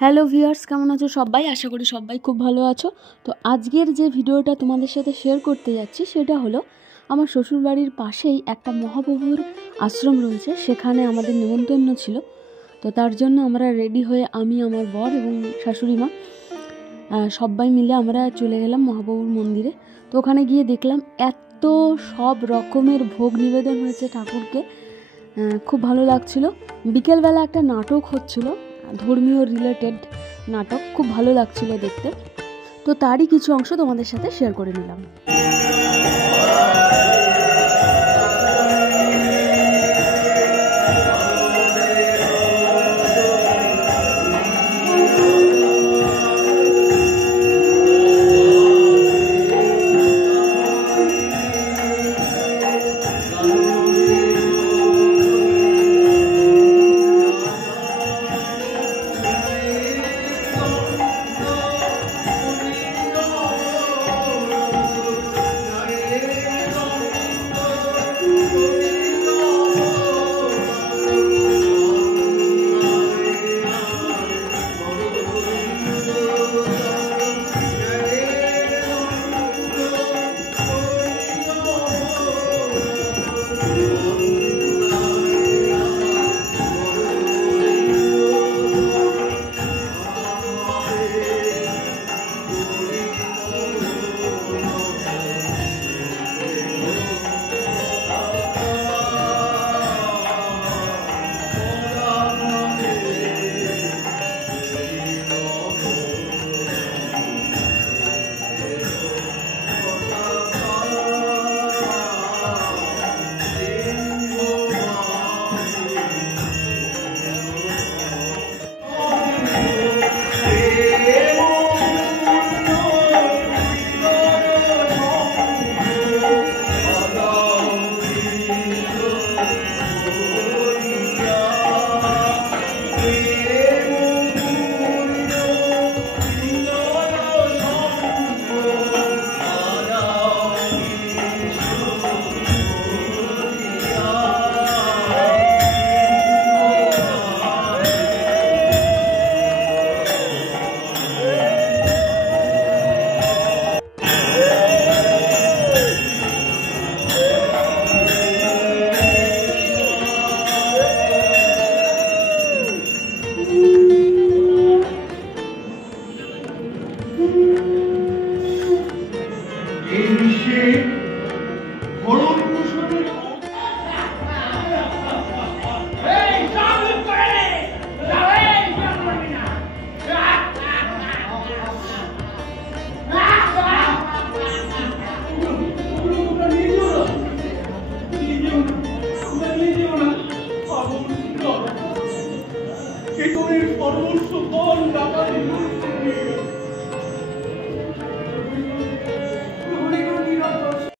Hello viewers, কেমন আছো সবাই? আশা করি সবাই খুব ভালো আছো। তো আজকের যে ভিডিওটা তোমাদের সাথে শেয়ার করতে যাচ্ছি সেটা হলো আমার শ্বশুরবাড়ির পাশেই একটা মহাপ্রভুর আশ্রম রয়েছে, সেখানে আমাদের নেমন্তন্ন ছিল। তো তার জন্য আমরা রেডি হয়ে আমি, আমার বর এবং শাশুড়ি মা সবাই মিলে আমরা চলে গেলাম মহাপ্রভুর মন্দিরে। তো ওখানে গিয়ে দেখলাম এত সব রকমের ভোগ নিবেদন হয়েছে ঠাকুরকে, খুব ভালো লাগছিল। বিকেলবেলা একটা নাটক হচ্ছিল, ধর্মীয় রিলেটেড নাটক, খুব ভালো লাগছিল দেখতে। তো তারই কিছু অংশ তোমাদের সাথে শেয়ার করে নিলাম। সর্বস্ব